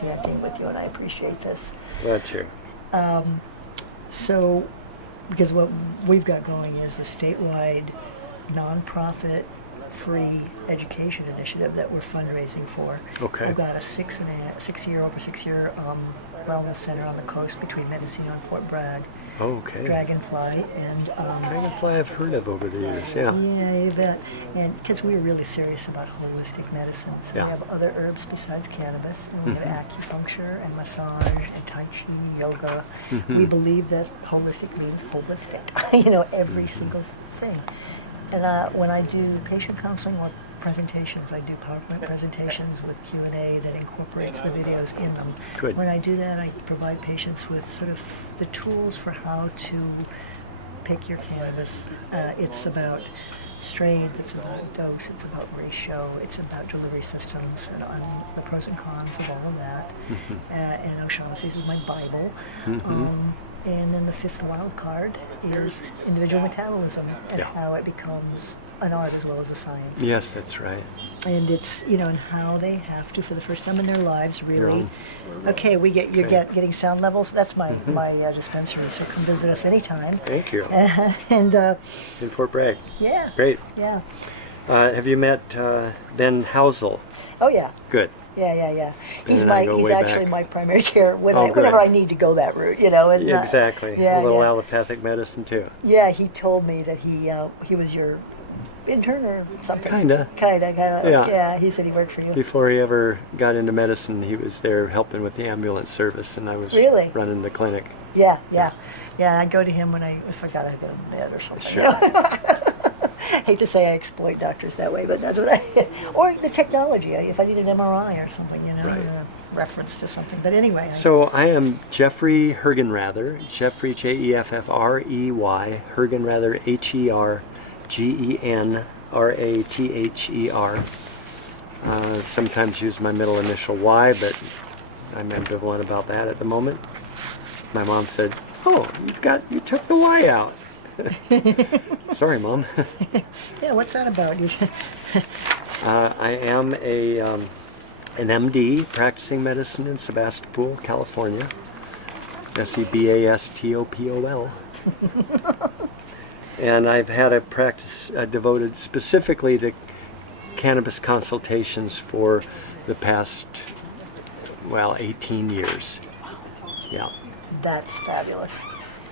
connecting with you, and I appreciate this. Glad to. So, because what we've got going is the statewide nonprofit free education initiative that we're fundraising for. Okay. We've got a 6 year wellness center on the coast between Mendocino and Fort Bragg. Okay. Dragonfly and Dragonfly I've heard of over the years, yeah. Yeah, you bet. And because we're really serious about holistic medicine, so Yeah. we have other herbs besides cannabis, and we have acupuncture and massage and tai chi, yoga. We believe that holistic means holistic, every single thing. And when I do patient counseling or presentations, I do PowerPoint presentations with Q&A that incorporates the videos in them. Good. When I do that, I provide patients with sort of the tools for how to pick your cannabis. It's about strains, it's about dose, it's about ratio, it's about delivery systems, and the pros and cons of all of that. And O'Shaughnessy's is my Bible. And then the fifth wild card is individual metabolism and how it becomes an art as well as a science. Yes, that's right. And it's, and how they have to, for the first time in their lives, really. Okay, you're getting sound levels. That's my dispensary. So come visit us anytime. Thank you. And In Fort Bragg. yeah. Great. Yeah. Have you met Ben Housel? Oh yeah. Good. Yeah. Ben He's and I go way actually back. my primary care Oh, good. whenever I need to go that route. And, Exactly. yeah, a little yeah. allopathic medicine too. Yeah, he told me that he was your intern or something. Kinda. Yeah. Yeah. He said he worked for you. Before he ever got into medicine, he was there helping with the ambulance service, and I was Really? running the clinic. Yeah. I go to him when I forgot I got in bed or something. Sure. Hate to say I exploit doctors that way, but that's what or the technology. If I need an MRI or something, Right. a reference to something. But anyway. So I am Jeffrey Hergenrather, Jeffrey Jeffrey, Hergenrather Hergenrather. Sometimes use my middle initial Y, but I'm ambivalent about that at the moment. My mom said, "Oh, you took the Y out." Sorry, Mom. Yeah, what's that about? I am an MD practicing medicine in Sebastopol, California. Sebastopol. And I've had a practice devoted specifically to cannabis consultations for the past, 18 years. Yeah. That's fabulous.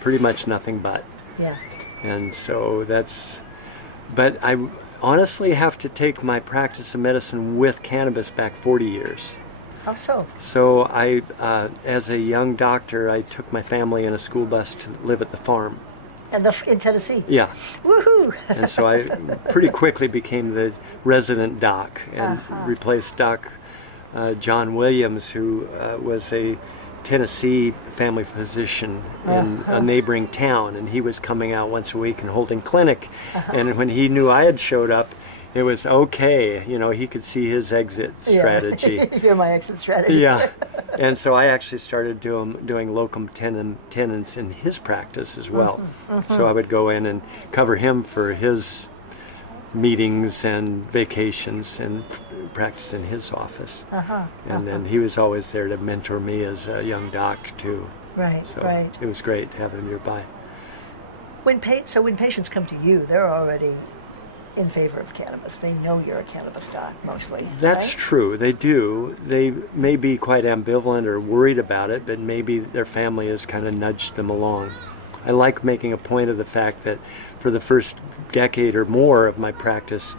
Pretty much nothing but. Yeah. And so but I honestly have to take my practice of medicine with cannabis back 40 years. How so? So I, as a young doctor, I took my family in a school bus to live at the farm. And in Tennessee? Yeah. Woohoo! And so I pretty quickly became the resident doc and replaced Doc John Williams, who was a Tennessee family physician in a neighboring town, and he was coming out once a week and holding clinic. And when he knew I had showed up, it was okay. He could see his exit strategy. You're my exit strategy. Yeah. And so I actually started doing locum tenens in his practice as well. So I would go in and cover him for his meetings and vacations and practice in his office. And then he was always there to mentor me as a young doc too. Right, So right. it was great to have him nearby. When patients come to you, they're already in favor of cannabis. They know you're a cannabis doc, mostly. That's right? true. They do. They may be quite ambivalent or worried about it, but maybe their family has kind of nudged them along. I like making a point of the fact that for the first decade or more of my practice,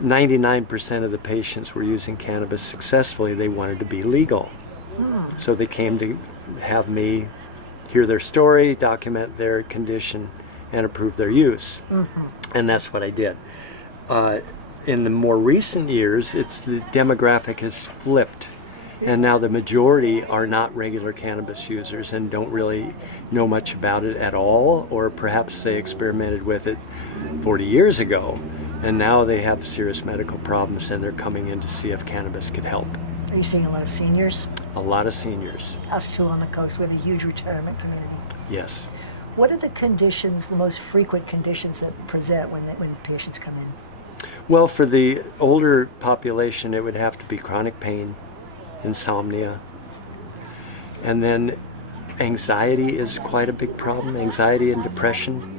99% of the patients were using cannabis successfully. They wanted to be legal. So they came to have me hear their story, document their condition, and approve their use. And that's what I did. In the more recent years, the demographic has flipped. And now the majority are not regular cannabis users and don't really know much about it at all, or perhaps they experimented with it 40 years ago, and now they have serious medical problems and they're coming in to see if cannabis could help. Are you seeing a lot of seniors? A lot of seniors. Us too on the coast. We have a huge retirement community. Yes. What are the conditions, the most frequent conditions that present when patients come in? Well, for the older population, it would have to be chronic pain, insomnia, And then anxiety is quite a big problem, anxiety and depression.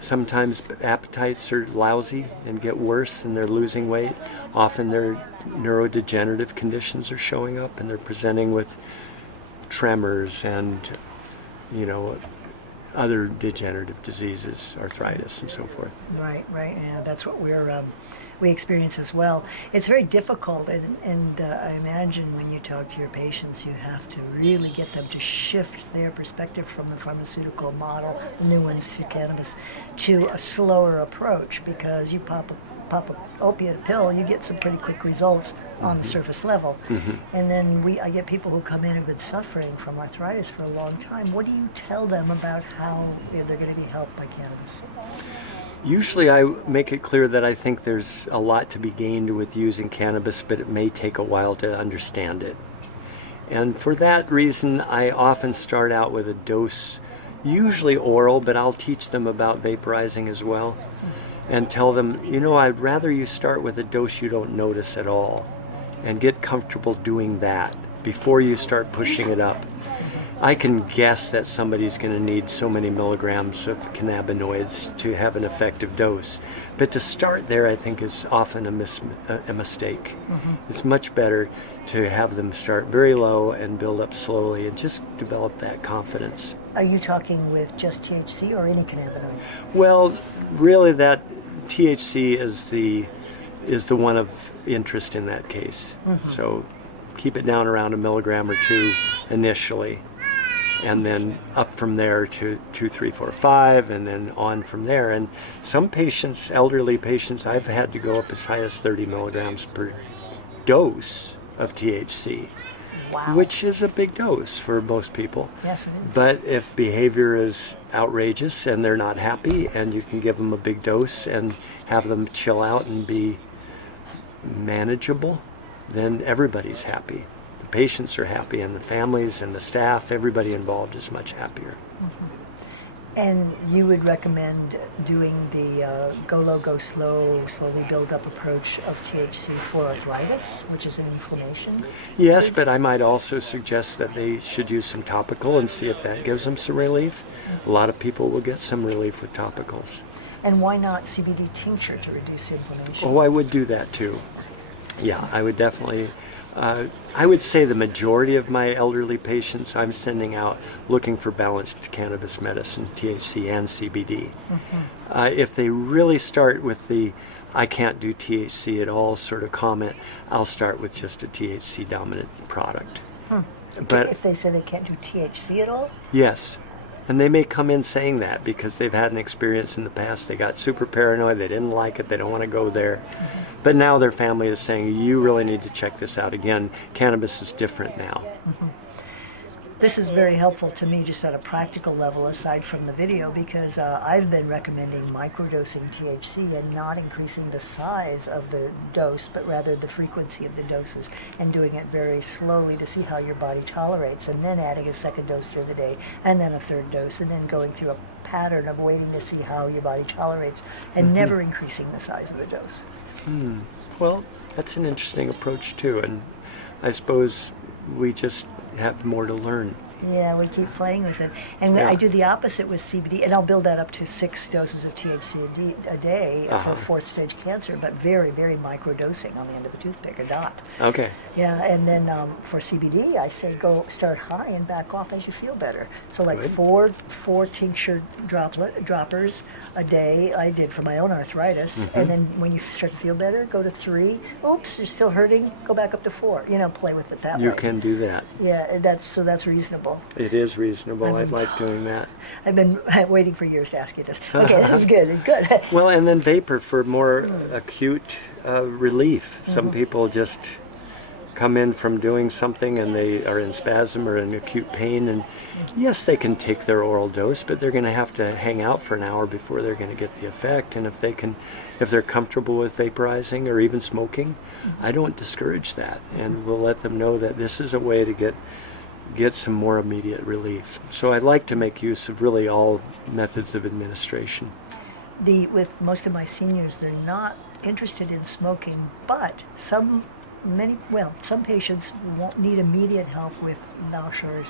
Sometimes appetites are lousy and get worse and they're losing weight. Often their neurodegenerative conditions are showing up and they're presenting with tremors and, other degenerative diseases, arthritis and so forth. Right, and that's what we experience as well. It's very difficult, and I imagine when you talk to your patients, you have to really get them to shift their perspective from the pharmaceutical model, the new ones to cannabis, to a slower approach, because you pop a opiate pill, you get some pretty quick results on the surface level. And then I get people who come in who've been suffering from arthritis for a long time. What do you tell them about how they're going to be helped by cannabis? Usually I make it clear that I think there's a lot to be gained with using cannabis, but it may take a while to understand it. And for that reason, I often start out with a dose, usually oral, but I'll teach them about vaporizing as well. And tell them, I'd rather you start with a dose you don't notice at all and get comfortable doing that before you start pushing it up. I can guess that somebody's going to need so many milligrams of cannabinoids to have an effective dose. But to start there, I think, is often a mistake. It's much better to have them start very low and build up slowly and just develop that confidence. Are you talking with just THC or any cannabinoid? Well, really that THC is the one of interest in that case. So keep it down around a milligram or two initially, and then up from there to 2, 3, 4, 5, and then on from there. And some patients, elderly patients, I've had to go up as high as 30 milligrams per dose of THC. Wow. Which is a big dose for most people. Yes, it is. But if behavior is outrageous and they're not happy, and you can give them a big dose and have them chill out and be manageable, then everybody's happy. The patients are happy, and the families and the staff, everybody involved is much happier. And you would recommend doing the go low, go slow, slowly build up approach of THC for arthritis, which is an inflammation? Yes, but I might also suggest that they should use some topical and see if that gives them some relief. A lot of people will get some relief with topicals. And why not CBD tincture to reduce inflammation? Oh, I would do that too. Yeah, I would definitely. I would say the majority of my elderly patients I'm sending out looking for balanced cannabis medicine, THC and CBD. If they really start with the I can't do THC at all sort of comment, I'll start with just a THC dominant product. But if they say they can't do THC at all? Yes. And they may come in saying that because they've had an experience in the past. They got super paranoid. They didn't like it. They don't want to go there. But now their family is saying, you really need to check this out again. Cannabis is different now. This is very helpful to me just at a practical level aside from the video, because I've been recommending microdosing THC and not increasing the size of the dose, but rather the frequency of the doses, and doing it very slowly to see how your body tolerates, and then adding a second dose during the day, and then a third dose, and then going through a pattern of waiting to see how your body tolerates, and never increasing the size of the dose. Well, that's an interesting approach too, and I suppose we just have more to learn. Yeah, we keep playing with it. And Yeah. I do the opposite with CBD, and I'll build that up to 6 doses of THC a day for fourth stage cancer, but very, very micro dosing on the end of a toothpick, a dot. Okay. Yeah, and then for CBD, I say go start high and back off as you feel better. So like Good. four tincture droppers a day I did for my own arthritis, and then when you start to feel better, go to 3. Oops, you're still hurting, go back up to 4. Play with it that way. You can do that. Yeah, that's reasonable. It is reasonable. I'd like doing that. I've been waiting for years to ask you this. Okay, this is good. Well, and then vapor for more acute relief. Some people just come in from doing something and they are in spasm or in acute pain, and yes, they can take their oral dose, but they're going to have to hang out for an hour before they're going to get the effect. And if they're comfortable with vaporizing or even smoking, I don't discourage that, and we'll let them know that this is a way to get some more immediate relief. So I like to make use of really all methods of administration. With most of my seniors, they're not interested in smoking, but some some patients won't need immediate help with nausea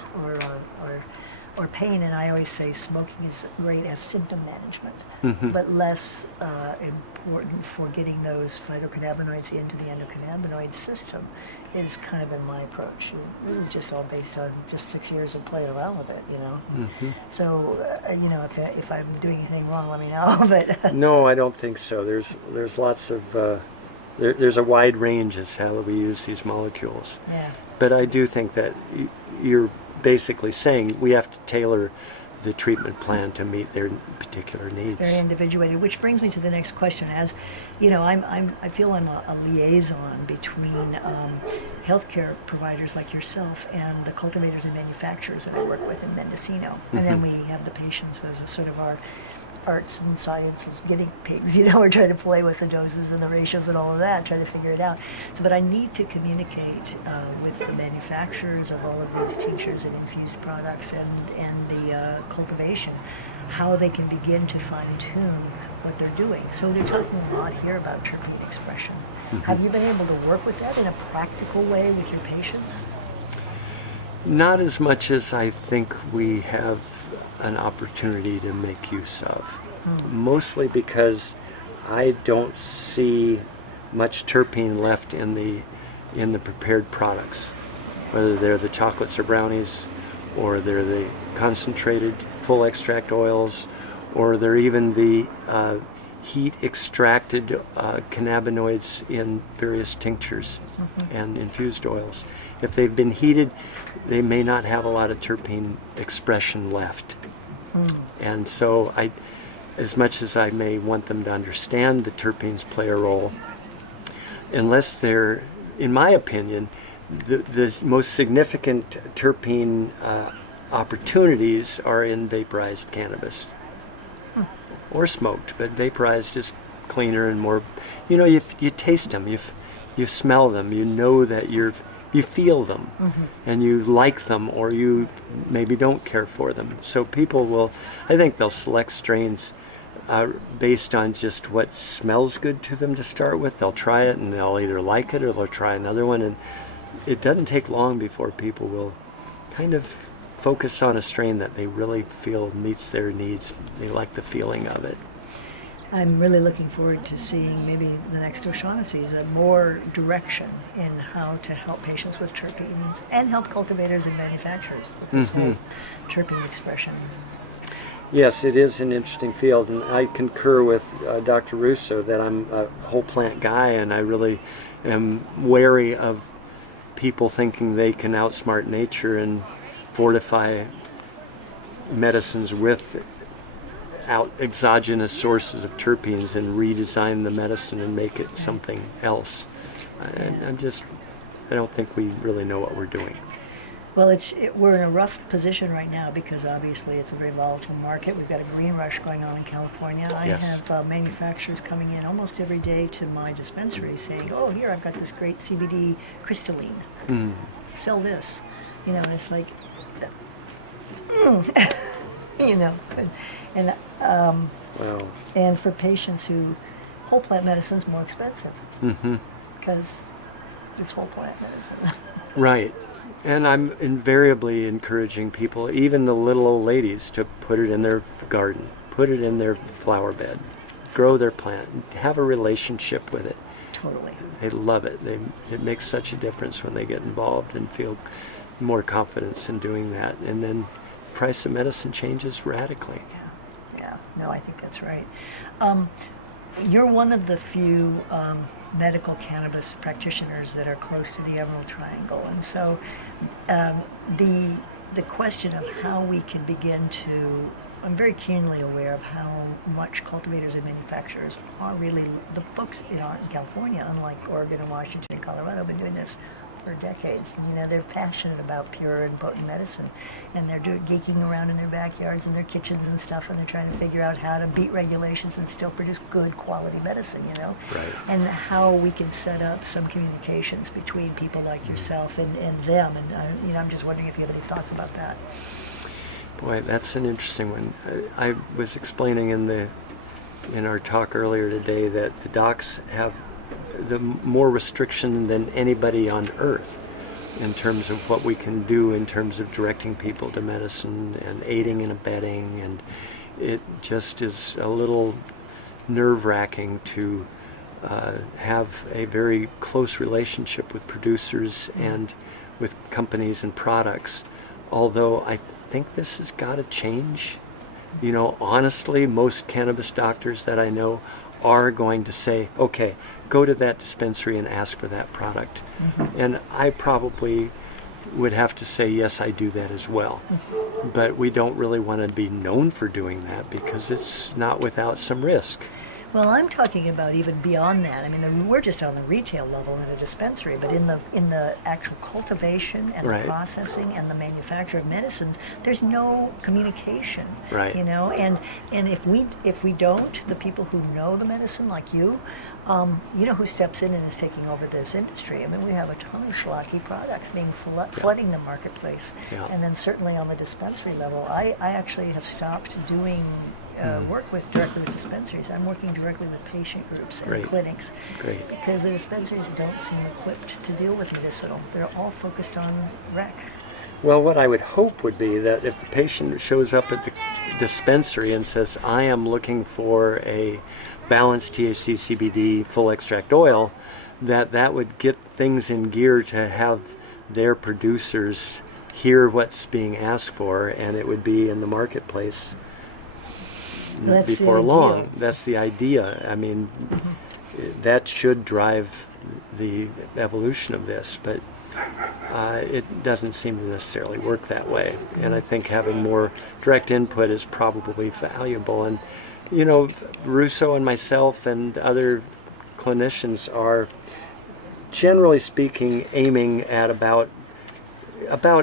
or pain, and I always say smoking is great as symptom management, but less important for getting those phytocannabinoids into the endocannabinoid system is kind of been my approach. This is just all based on just 6 years of playing around with it. So, if I'm doing anything wrong, let me know, but... No, I don't think so. There's lots of... there's a wide range as to how we use these molecules. Yeah. But I do think that you're basically saying we have to tailor the treatment plan to meet their particular needs. Very individuated, which brings me to the next question. As you know, I feel I'm a liaison between healthcare providers like yourself and the cultivators and manufacturers that I work with in Mendocino, and then we have the patients as a sort of our arts and sciences guinea pigs. We're trying to play with the doses and the ratios and all of that, trying to figure it out. So, but I need to communicate with the manufacturers of all of these tinctures and infused products and the cultivation, how they can begin to fine-tune what they're doing. So they're talking a lot here about terpene expression. Have you been able to work with that in a practical way with your patients? Not as much as I think we have an opportunity to make use of. Mostly because I don't see much terpene left in the prepared products, whether they're the chocolates or brownies, or they're the concentrated full extract oils, or they're even the heat extracted cannabinoids in various tinctures and infused oils. If they've been heated, they may not have a lot of terpene expression left. And so as much as I may want them to understand the terpenes play a role, unless they're, in my opinion, the most significant terpene opportunities are in vaporized cannabis or smoked, but vaporized is cleaner and more, you taste them, you smell them, you know that you feel them, and you like them, or you maybe don't care for them. So I think they'll select strains based on just what smells good to them to start with. They'll try it and they'll either like it or they'll try another one, and it doesn't take long before people will kind of focus on a strain that they really feel meets their needs. They like the feeling of it. I'm really looking forward to seeing maybe the next O'Shaughnessy's more direction in how to help patients with terpenes and help cultivators and manufacturers with this whole terpene expression. Yes, it is an interesting field, and I concur with Dr. Russo that I'm a whole plant guy, and I really am wary of people thinking they can outsmart nature and fortify medicines with exogenous sources of terpenes and redesign the medicine and make it something else. I don't think we really know what we're doing. Well, we're in a rough position right now because obviously it's a very volatile market. We've got a green rush going on in California. I have manufacturers coming in almost every day to my dispensary saying, "Oh, here I've got this great CBD crystalline. Sell this." It's like, and for patients who whole plant medicine's more expensive because it's whole plant medicine. Right. And I'm invariably encouraging people, even the little old ladies, to put it in their garden, put it in their flower bed, grow their plant, have a relationship with it. Totally. They love it. It makes such a difference when they get involved and feel more confidence in doing that. And then the price of medicine changes radically. Yeah. No, I think that's right. You're one of the few medical cannabis practitioners that are close to the Emerald Triangle, and so the question of how we can begin to, I'm very keenly aware of how much cultivators and manufacturers are really, the folks in California, unlike Oregon and Washington and Colorado, have been doing this for decades. They're passionate about pure and potent medicine, and they're geeking around in their backyards and their kitchens and stuff, and they're trying to figure out how to beat regulations and still produce good quality medicine, Right. And how we can set up some communications between people like yourself and them. And I'm just wondering if you have any thoughts about that. Boy, that's an interesting one. I was explaining in our talk earlier today that the docs have the more restriction than anybody on earth in terms of what we can do in terms of directing people to medicine and aiding and abetting, and it just is a little nerve-wracking to have a very close relationship with producers and with companies and products, although I think this has got to change. You know, honestly, most cannabis doctors that I know are going to say, okay, go to that dispensary and ask for that product. And I probably would have to say, yes, I do that as well. But we don't really want to be known for doing that because it's not without some risk. Well, I'm talking about even beyond that. I mean, we're just on the retail level in a dispensary, but in the actual cultivation and Right. the processing and the manufacture of medicines, there's no communication. Right. You know, and if we don't, the people who know the medicine, like you know who steps in and is taking over this industry. I mean, we have a ton of schlocky products being flooding the marketplace, Yeah. and then certainly on the dispensary level, I actually have stopped doing. Work directly with dispensaries. I'm working directly with patient groups and Great. clinics Great. because the dispensaries don't seem equipped to deal with medicinal. They're all focused on rec. Well, what I would hope would be that if the patient shows up at the dispensary and says, I am looking for a balanced THC CBD full extract oil, that would get things in gear to have their producers hear what's being asked for, and it would be in the marketplace That's the before ideal. long. That's the idea. I mean, that should drive the evolution of this, but it doesn't seem to necessarily work that way. And I think having more direct input is probably valuable. And, you know, Russo and myself and other clinicians are, generally speaking, aiming at about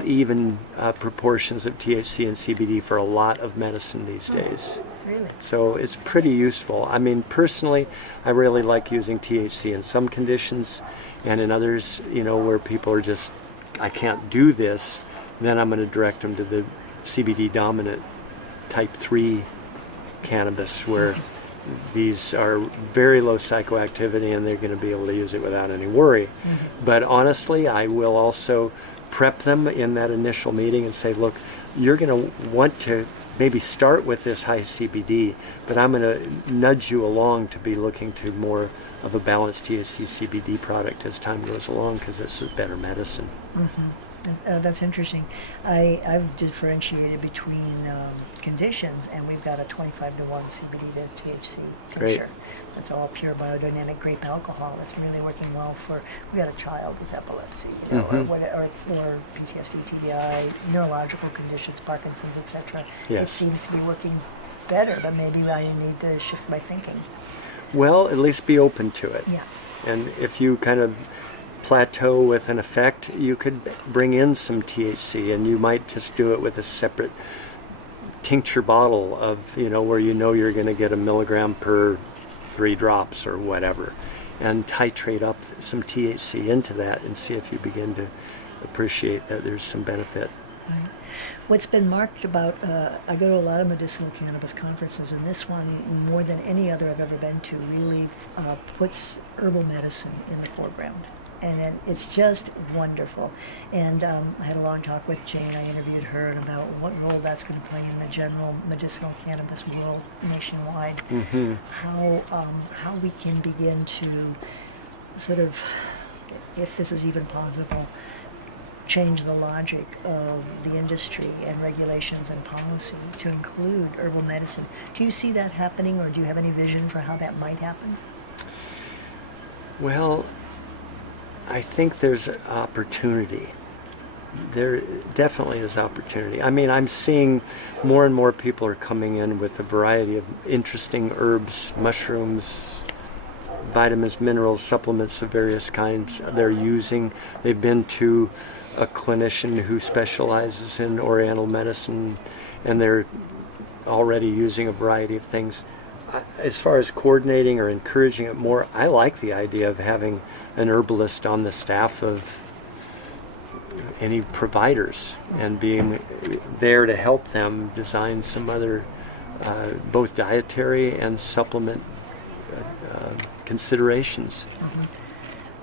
even proportions of THC and CBD for a lot of medicine these days. Really? So it's pretty useful. I mean, personally, I really like using THC in some conditions, and in others, you know, where people are just, I can't do this, then I'm going to direct them to the CBD dominant type 3 cannabis, where these are very low psychoactivity and they're going to be able to use it without any worry. But honestly, I will also prep them in that initial meeting and say, look, you're going to want to maybe start with this high CBD, but I'm going to nudge you along to be looking to more of a balanced THC CBD product as time goes along, because it's a better medicine. That's interesting. I've differentiated between conditions, and we've got a 25 to 1 CBD to THC Great. tincture. That's all pure biodynamic grape alcohol. It's really working well for. We got a child with epilepsy, you know, or PTSD, TBI, neurological conditions, Parkinson's, etc. Yes. It seems to be working better, but maybe I need to shift my thinking. Well, at least be open to it. Yeah. And if you kind of plateau with an effect, you could bring in some THC, and you might just do it with a separate tincture bottle of, you know, where you know you're going to get 1 milligram per 3 drops or whatever, and titrate up some THC into that and see if you begin to appreciate that there's some benefit. Right. What's been marked about, I go to a lot of medicinal cannabis conferences, and this one, more than any other I've ever been to, really puts herbal medicine in the foreground. And it's just wonderful. And I had a long talk with Jane. I interviewed her and about what role that's going to play in the general medicinal cannabis world nationwide. How we can begin to sort of, if this is even possible, change the logic of the industry and regulations and policy to include herbal medicine. Do you see that happening, or do you have any vision for how that might happen? Well, I think there's opportunity. There definitely is opportunity. I mean, I'm seeing more and more people are coming in with a variety of interesting herbs, mushrooms, vitamins, minerals, supplements of various kinds they're using. They've been to a clinician who specializes in oriental medicine, and they're already using a variety of things. As far as coordinating or encouraging it more, I like the idea of having an herbalist on the staff of any providers and being there to help them design some other both dietary and supplement considerations.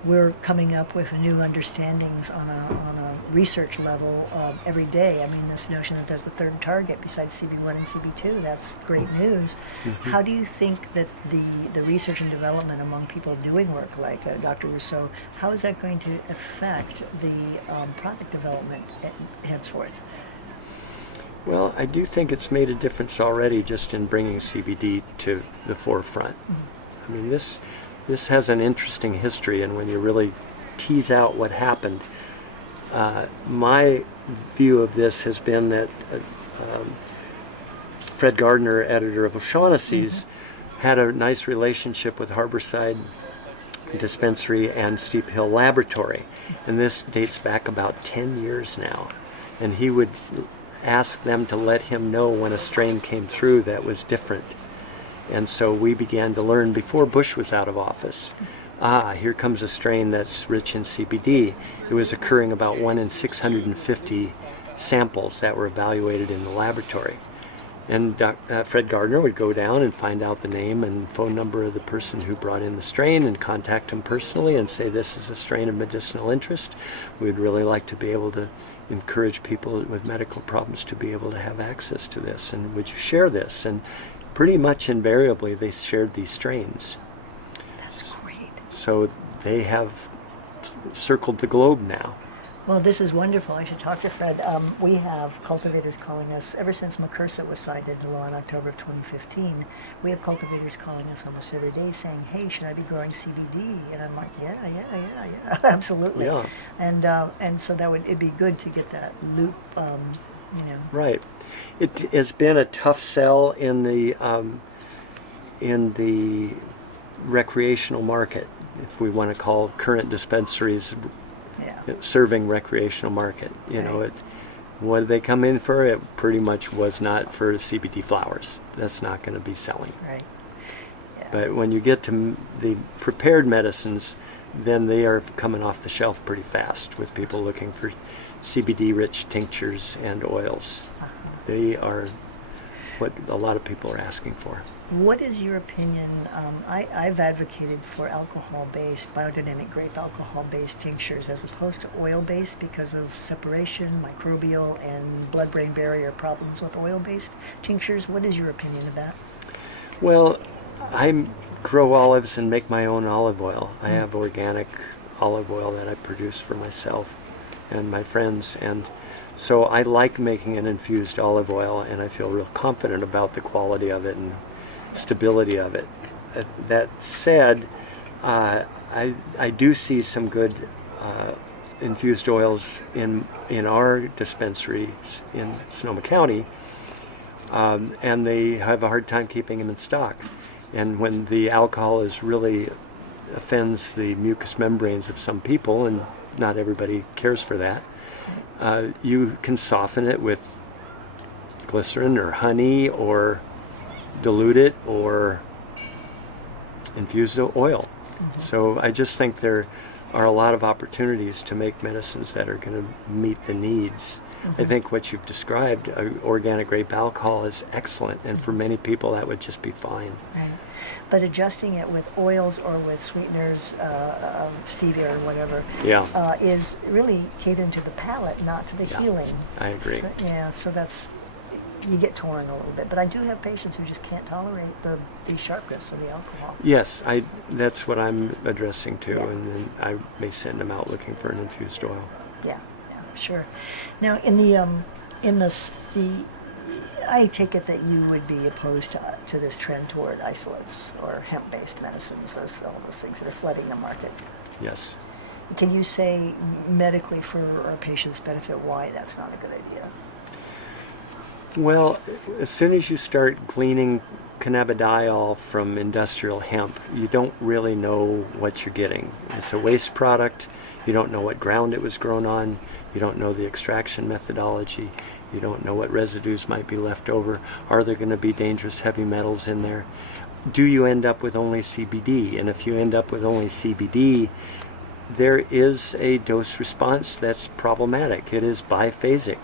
we're coming up with new understandings on a research level every day. I mean, this notion that there's a third target besides CB1 and CB2, that's great news. Mm-hmm. How do you think that the research and development among people doing work like Dr. Rousseau, how is that going to affect the product development henceforth? Well, I do think it's made a difference already just in bringing CBD to the forefront. I mean, this has an interesting history, and when you really tease out what happened, my view of this has been that Fred Gardner, editor of O'Shaughnessy's, had a nice relationship with Harborside Dispensary and Steep Hill Laboratory, and this dates back about 10 years now, and he would ask them to let him know when a strain came through that was different. And so we began to learn before Bush was out of office. Here comes a strain that's rich in CBD. It was occurring about 1 in 650 samples that were evaluated in the laboratory. And Fred Gardner would go down and find out the name and phone number of the person who brought in the strain and contact him personally and say, this is a strain of medicinal interest. We'd really like to be able to encourage people with medical problems to be able to have access to this. And would you share this? And pretty much invariably they shared these strains. That's great. So they have circled the globe now. Well, this is wonderful. I should talk to Fred. We have cultivators calling us ever since McCursit was signed into law in October of 2015. We have cultivators calling us almost every day saying, "Hey, should I be growing CBD?" And I'm like, "Yeah, absolutely." Yeah. And so it'd be good to get that loop, Right. It has been a tough sell in the recreational market, if we want to call current dispensaries serving recreational market. You know, what did they come in for? It pretty much was not for CBD flowers. That's not going to be selling. Right. Yeah. But when you get to the prepared medicines, then they are coming off the shelf pretty fast with people looking for CBD-rich tinctures and oils. They are what a lot of people are asking for. What is your opinion? I've advocated for alcohol-based, biodynamic grape alcohol-based tinctures as opposed to oil-based because of separation, microbial, and blood-brain barrier problems with oil-based tinctures. What is your opinion of that? Well, I grow olives and make my own olive oil. I have organic olive oil that I produce for myself and my friends, and so I like making an infused olive oil, and I feel real confident about the quality of it and stability of it. That said, I do see some good infused oils in our dispensaries in Sonoma County, and they have a hard time keeping them in stock. And when the alcohol really offends the mucous membranes of some people, and not everybody cares for that, you can soften it with glycerin or honey, or dilute it, or infuse the oil. So I just think there are a lot of opportunities to make medicines that are going to meet the needs. I think what you've described, organic grape alcohol, is excellent, and for many people that would just be fine. Right. But adjusting it with oils or with sweeteners, stevia or whatever, is really catering to the palate, not to the healing. I agree. So that's, you get torn a little bit. But I do have patients who just can't tolerate the sharpness of the alcohol. Yes, that's what I'm addressing too, and then I may send them out looking for an infused oil. Yeah, sure. Now, I take it that you would be opposed to this trend toward isolates or hemp-based medicines, all those things that are flooding the market. Yes. Can you say medically, for our patients' benefit, why that's not a good idea? Well, as soon as you start gleaning cannabidiol from industrial hemp, you don't really know what you're getting. It's a waste product. You don't know what ground it was grown on. You don't know the extraction methodology. You don't know what residues might be left over. Are there going to be dangerous heavy metals in there? Do you end up with only CBD? And if you end up with only CBD, there is a dose response that's problematic. It is biphasic.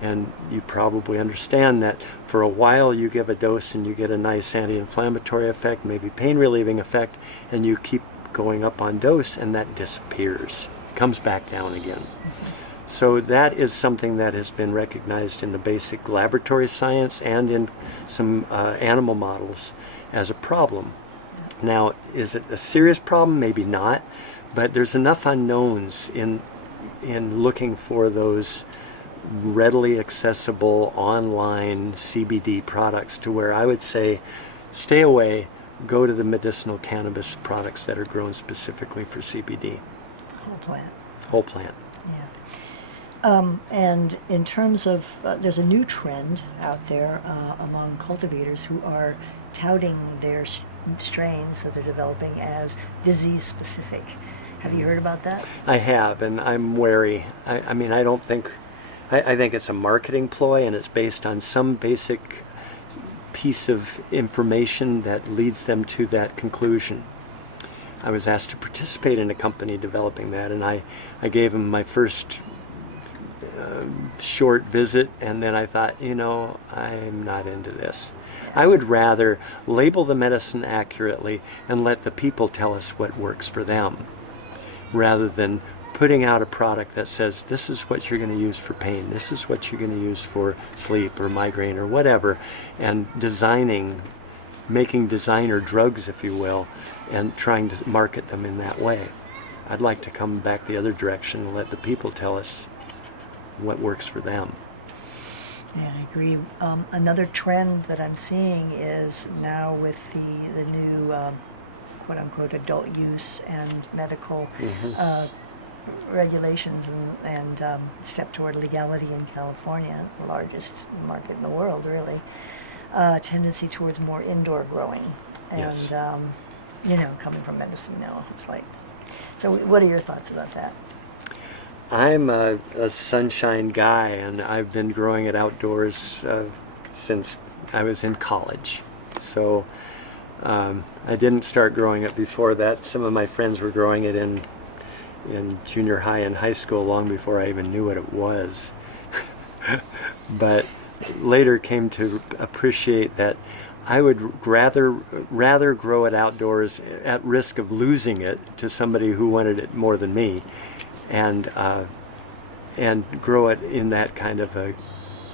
And you probably understand that for a while you give a dose and you get a nice anti-inflammatory effect, maybe pain relieving effect, and you keep going up on dose, and that disappears, comes back down again. So that is something that has been recognized in the basic laboratory science and in some animal models as a problem. Now, is it a serious problem? Maybe not, but there's enough unknowns in looking for those readily accessible online CBD products to where I would say stay away, go to the medicinal cannabis products that are grown specifically for CBD. Whole plant. Whole plant. Yeah. And in terms of, there's a new trend out there among cultivators who are touting their strains that they're developing as disease specific. Have you heard about that? I have, and I'm wary. I mean, I don't think, I think it's a marketing ploy, and it's based on some basic piece of information that leads them to that conclusion. I was asked to participate in a company developing that, and I gave them my first short visit, and then I thought, you know, I'm not into this. I would rather label the medicine accurately and let the people tell us what works for them, rather than putting out a product that says this is what you're going to use for pain, this is what you're going to use for sleep or migraine or whatever, and making designer drugs, if you will, and trying to market them in that way. I'd like to come back the other direction and let the people tell us what works for them. Yeah, I agree. Another trend that I'm seeing is now with the new quote-unquote adult use and medical regulations and step toward legality in California, the largest market in the world, really, tendency towards more indoor growing. And, Yes. you know, coming from medicine now, it's like, so what are your thoughts about that? I'm a sunshine guy, and I've been growing it outdoors since I was in college. So I didn't start growing it before that. Some of my friends were growing it in junior high and high school long before I even knew what it was. But later came to appreciate that I would rather grow it outdoors at risk of losing it to somebody who wanted it more than me, and grow it in that kind of a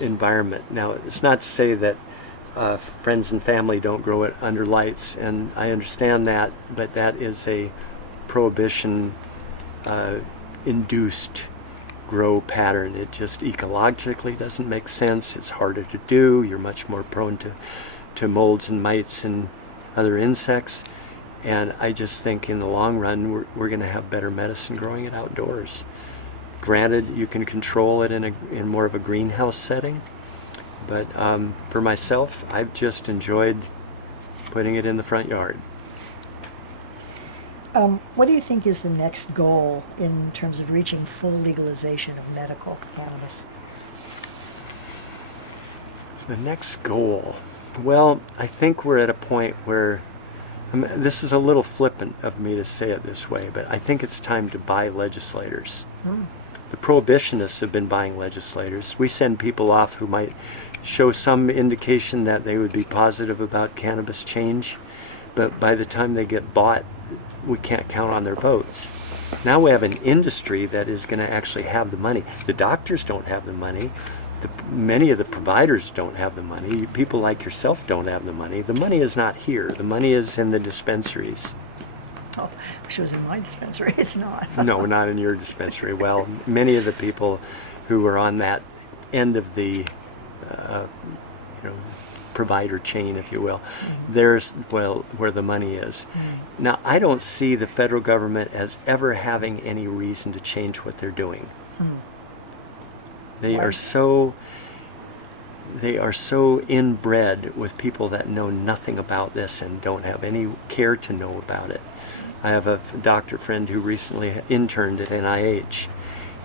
environment. Now, it's not to say that friends and family don't grow it under lights, and I understand that, but that is a prohibition induced grow pattern. It just ecologically doesn't make sense. It's harder to do. You're much more prone to molds and mites and other insects. And I just think in the long run, we're going to have better medicine growing it outdoors. Granted, you can control it in more of a greenhouse setting, but for myself, I've just enjoyed putting it in the front yard. What do you think is the next goal in terms of reaching full legalization of medical cannabis? The next goal? Well, I think we're at a point where, this is a little flippant of me to say it this way, but I think it's time to buy legislators. The prohibitionists have been buying legislators. We send people off who might show some indication that they would be positive about cannabis change, but by the time they get bought, we can't count on their votes. Now we have an industry that is going to actually have the money. The doctors don't have the money. Many of the providers don't have the money. People like yourself don't have the money. The money is not here. The money is in the dispensaries. Oh, I wish it was in my dispensary. It's not. No, not in your dispensary. Well, many of the people who are on that end of the provider chain, if you will, there's where the money is. Now, I don't see the federal government as ever having any reason to change what they're doing. They are so inbred with people that know nothing about this and don't have any care to know about it. I have a doctor friend who recently interned at NIH,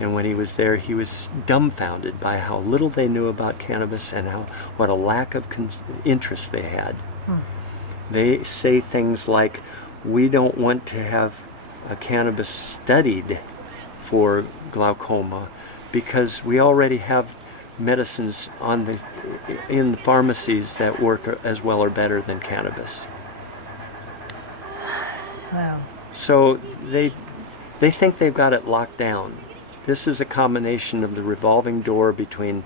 and when he was there, he was dumbfounded by how little they knew about cannabis and what a lack of interest they had. They say things like, we don't want to have cannabis studied for glaucoma because we already have medicines in the pharmacies that work as well or better than cannabis. Wow. So they think they've got it locked down. This is a combination of the revolving door between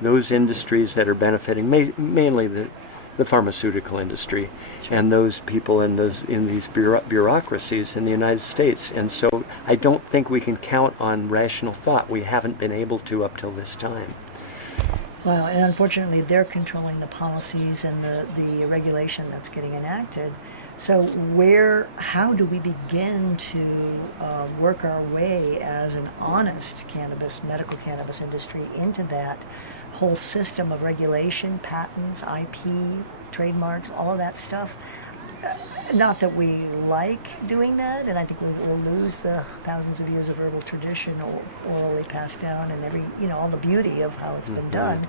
those industries that are benefiting, mainly the pharmaceutical industry, and those people in these bureaucracies in the United States. And so I don't think we can count on rational thought. We haven't been able to up till this time. Well, and unfortunately, they're controlling the policies and the regulation that's getting enacted. So how do we begin to work our way as an honest medical cannabis industry into that whole system of regulation, patents, IP, trademarks, all of that stuff? Not that we like doing that, and I think we'll lose the thousands of years of herbal tradition orally passed down and all the beauty of how it's been done.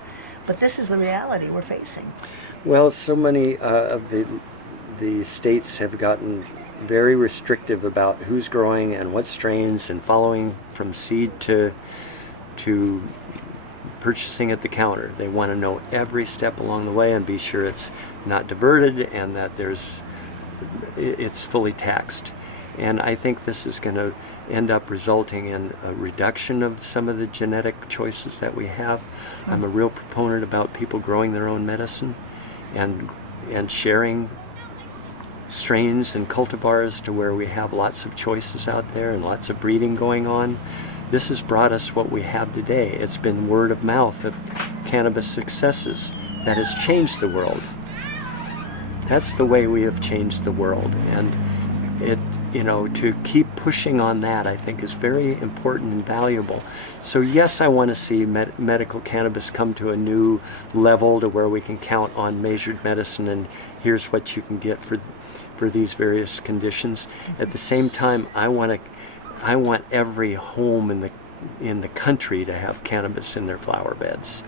But this is the reality we're facing. Well, so many of the states have gotten very restrictive about who's growing and what strains, and following from seed to purchasing at the counter. They want to know every step along the way and be sure it's not diverted and that it's fully taxed. And I think this is going to end up resulting in a reduction of some of the genetic choices that we have. I'm a real proponent about people growing their own medicine and sharing strains and cultivars to where we have lots of choices out there and lots of breeding going on. This has brought us what we have today. It's been word of mouth of cannabis successes that has changed the world. That's the way we have changed the world, and to keep pushing on that, I think, is very important and valuable. So yes, I want to see medical cannabis come to a new level to where we can count on measured medicine and here's what you can get for these various conditions. At the same time, I want every home in the country to have cannabis in their flower beds.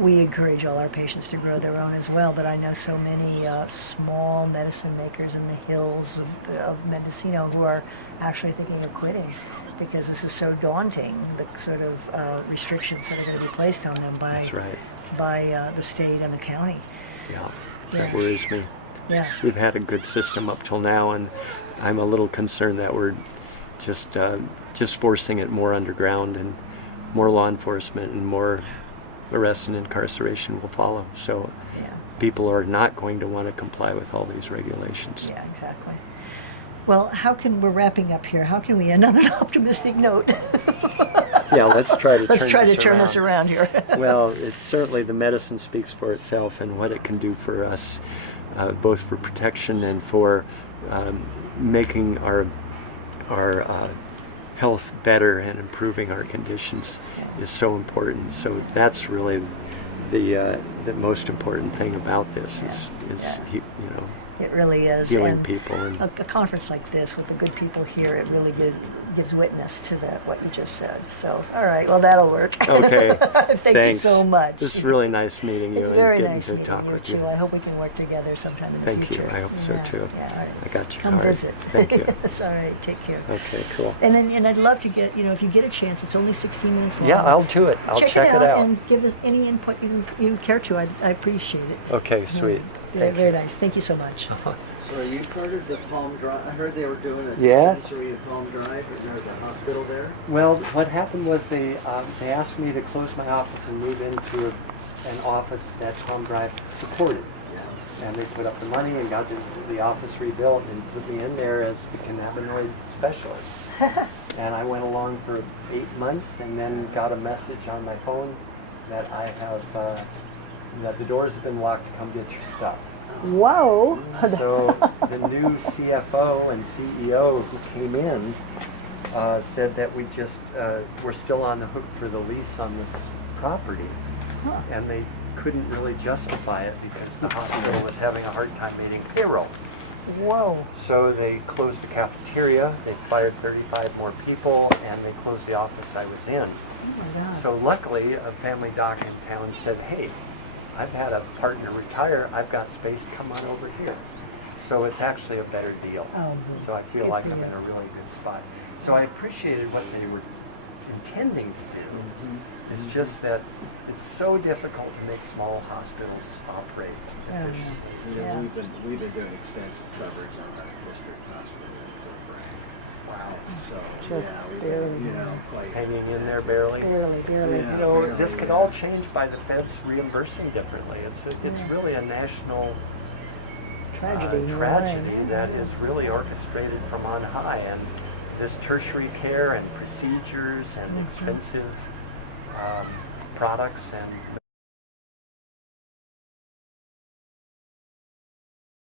We encourage all our patients to grow their own as well, but I know so many small medicine makers in the hills of Mendocino who are actually thinking of quitting because this is so daunting, the sort of restrictions that are going to be placed on them by the state and the county. Yeah, that worries me. Yeah. We've had a good system up till now, and I'm a little concerned that we're just forcing it more underground, and more law enforcement and more arrest and incarceration will follow. So people are not going to want to comply with all these regulations. Yeah, exactly. Well, we're wrapping up here. How can we end on an optimistic note? Yeah, let's try to turn this around here. Well, it's certainly the medicine speaks for itself and what it can do for us, both for protection and for making our health better and improving our conditions is so important. So that's really the most important thing about this is it really is. Healing and people. And a conference like this with the good people here, it really gives witness to what you just said. So, all right, well, that'll work. Okay. Thank you so much. It's really nice meeting you and getting nice to talk you with too. you. I hope we can work together sometime in the future. Thank you. I hope so too. Yeah, all right. I got your Come card. visit. Thank you. It's all right. Take care. Okay, cool. And I'd love to get, if you get a chance, it's only 16 minutes long. Yeah, I'll do it. I'll check it out. And give us any input you care to. I appreciate it. Okay, sweet. Very nice. Thank you so much. So are you part of the Palm Drive? I heard they were doing a Yes. dispensary at Palm Drive. Is there the hospital there? Well, what happened was they asked me to close my office and move into an office that Palm Drive supported. Yeah. And they put up the money and got the office rebuilt and put me in there as the cannabinoid specialist. And I went along for 8 months and then got a message on my phone that I have that the doors have been locked. Come get your stuff. Whoa! So the new CFO and CEO who came in said that we're still on the hook for the lease on this property, and they couldn't really justify it because the hospital was having a hard time meeting payroll. Whoa! So they closed the cafeteria, they fired 35 more people, and they closed the office I was in. Oh my God. So luckily, a family doc in town said, "Hey, I've had a partner retire. I've got space. Come on over here." So it's actually a better deal. Oh, So I feel good like for I'm you. in a really good spot. So I appreciated what they were intending to do. It's just that it's so difficult to make small hospitals operate efficiently. You know, Yeah. we've been doing extensive coverage on that district hospital in Fort Bragg. Wow. So Just yeah, we barely. you know, quite Hanging in there barely. Barely. Yeah. You know, barely, this could yeah. all change by the feds reimbursing differently. It's Yeah. really a national Tragedy. in a way. tragedy that is really orchestrated from on high, and this tertiary care and procedures and expensive products and